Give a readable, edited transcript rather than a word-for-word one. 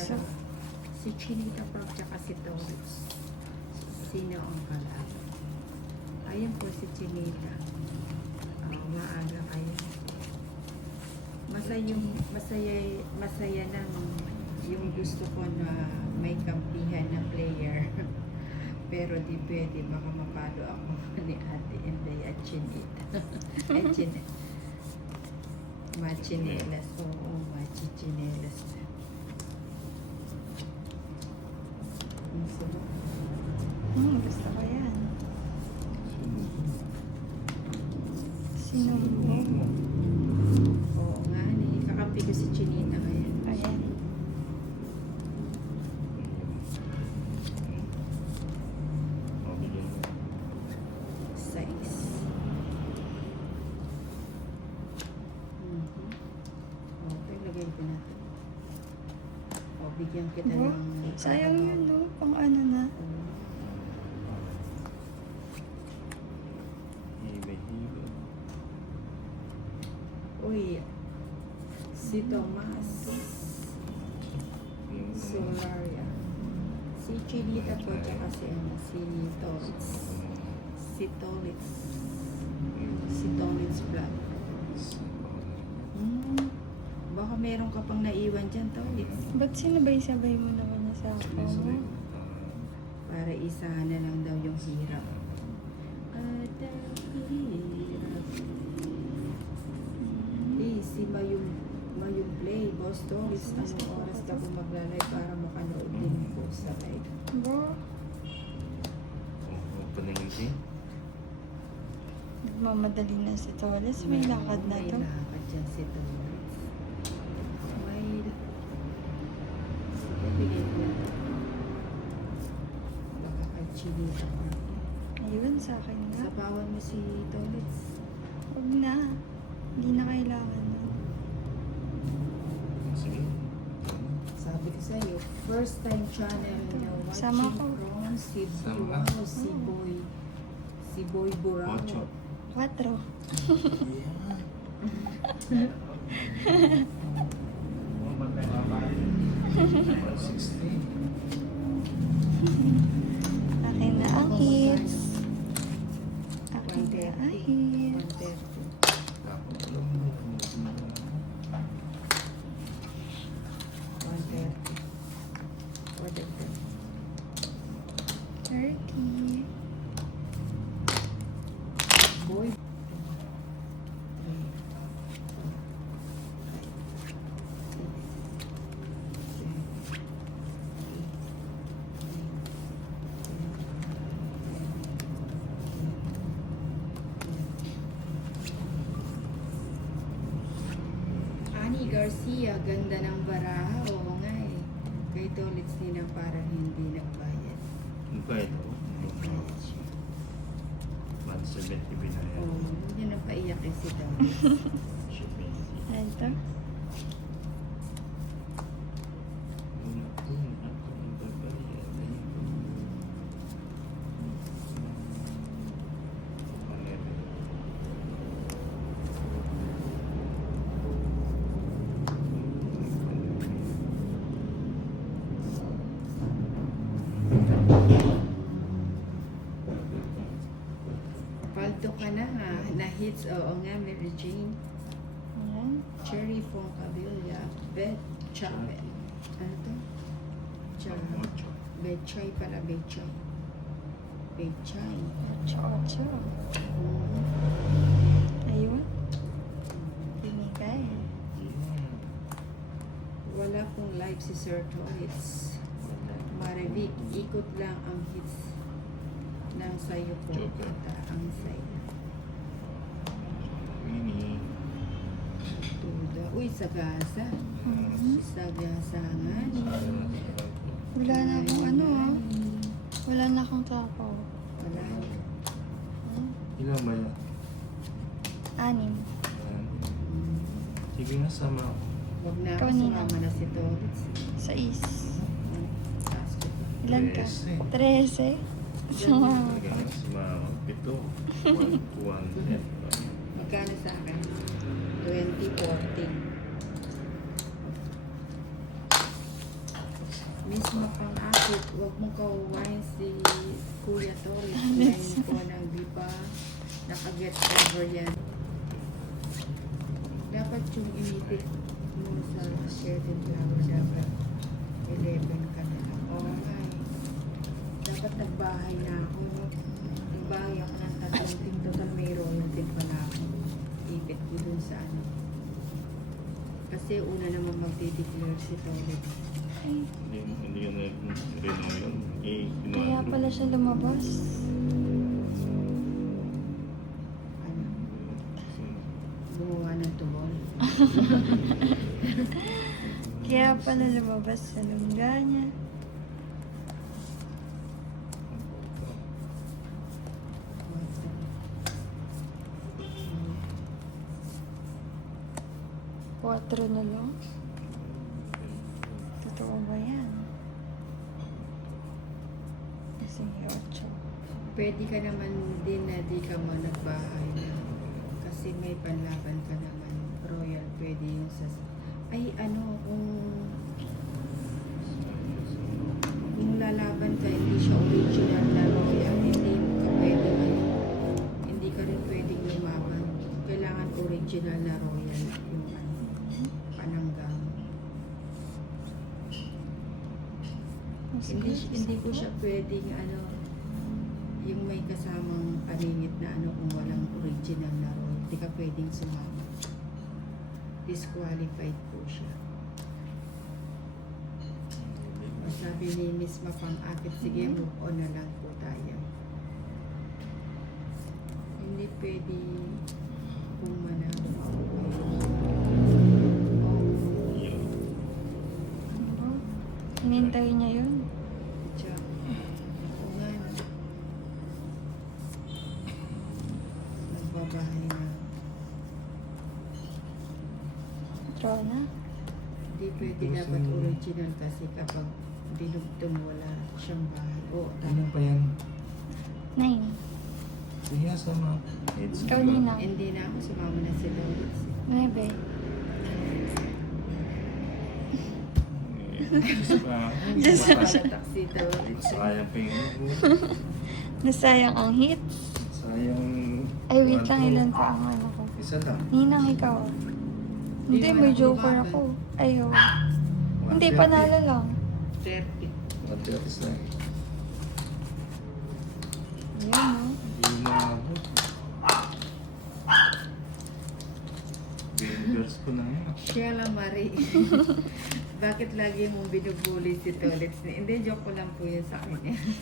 puso. Si Chinita Prof tsaka si Torres. Sino ang kalala? Ayun po si Chinita. Maaga kayo. Masaya lang yung gusto ko na may kampihan na player. Pero di pwede, baka mapalo ako ni Ate Inday at Chinita. Ay, Chinita. Machinelas. Oo, machichinelas na. Ang sarap. Gusto ko yan. Sinumbong. Oo nga, kakampi ko si Chinita ngayon. Ayan. Size. Okay, lagay ko na. O, bigyan kita Oh, ng... sayang yun, no? Pang ano na. Uy, si Tomas Solaria, si Chinita po, tsaka si Tolitz, si Tolitz Vlog. Baka meron ka pang naiwan dyan, Tolitz. Ba't sinabay-sabay mo naman na sa ako mo? Para isa na lang daw yung hirap. At ang hirap. Si Mayong Play, Boss Tolitz, anong oras ka po maglalay para makanood din po sa live? Bro, nagmamadali na si Toles. May lakad na to. May lakad dyan si Tolitz. Sige, bigay ko na. Baka kay Chinita pa. Ayun, sa akin nga. Sabawan mo si Tolitz. Huwag na. Hindi na kailangan na. Sabi ko sa'yo, first time channel na Sama watching ko. from Cebu. Sama. Wow, si Boy Burao. 4. Akin na ang hits. Akin na ang hits. 30. Boy. Ani Garcia, ganda ng baraha. Oo nga eh. Kay Tolitz nila parang hindi nagbayad. Nagbayad siya. 170 binayad. Oo, hindi na paiyak eh si Tolitz. Ano to? Paldo ka na ha. Na-hits, oo nga, Mary Jane. Ayan. Cherry Foncabilla. Betchay. Ano to? Betchay pala, Betchay. Betchay. 8. Ayun. Binigay. Wala pong live si Sir Tolitz. Marivic, ikot lang ang hits ng sayo po. Kita ang sayo. Tuda. Uy, sagasa. Sagasa nga. Wala na akong ano ah. Wala na akong tapo. Wala. Ilan ba yan? 6. Sige nga, sama ako. Huwag na ako Ikaw nila. sumama na si Tolitz. 6. Taas ko pa. Ilan ka? 13. Sumama Sige ka. nga, sama ako. 7. 100. Magkano sa akin? 2014. mapang-akit. Huwag mong kawawain si Kuya Torres. Ngayon po nang di pa nakaget over yan. Dapat yung imitik mo sa schedule flower, dapat 11 ka na lang. Oo nga eh. Dapat nagbahay na ako. Nagbahay ako ng tatlong total may royalty pa na ako. Ipit ko dun sa ano. Kasi una naman magdi-declare si Torres. Ay, Hindi yun rin yun. kaya pala siya lumabas. Ano? Gumawa ng tuhol. Kaya pala lumabas sa lungga niya. Quatro na lang. Totoo ba yan? Kasi 8. Pwede ka naman din na di ka mo nagbahay na. Kasi may panlaban ka naman. Royal, pwede yung sa... Ay, ano, kung lalaban ka, hindi siya original na royal, hindi ka pwede hindi ka rin pwedeng lumaban. Kailangan original na royal yung ano, pananggang. Hindi ko siya pwedeng ano, yung may kasamang paningit na ano kung walang original na royal. Hindi ka pwedeng sumama. Disqualified po siya. Sabi ni Miss Mapang-akit, sige, move on na lang po tayo. Hindi pwede kung manalo ako kayo. Ano? Hinintay niya yun. Tiyan. Ako nga na. Nagbabahay na. Draw na. Hindi pwede dapat original kasi kapag dinugtong wala siyang bahay. Oo, Ano tama. pa yan? 9. Siya sama. It's Ikaw, Nina. Hindi na ako, sumama na si Lourdes. 9. Diyos pa. Palatak si Lourdes. Sayang pa yun. Nasayang ang hits. Sayang. Ay, wait lang. Ilan pa ang ano ko? Isa lang. Ninang, ikaw. Hindi, Di may ba joker nakuha ako. Ayaw. Hindi, panalo lang. 30. 130 lang. Ayan, no? Hindi na ako. Fingers ko na yan. Sheila Marie. Bakit lagi mong binubuli si Tolets? Hindi, joke ko lang po yun sa akin.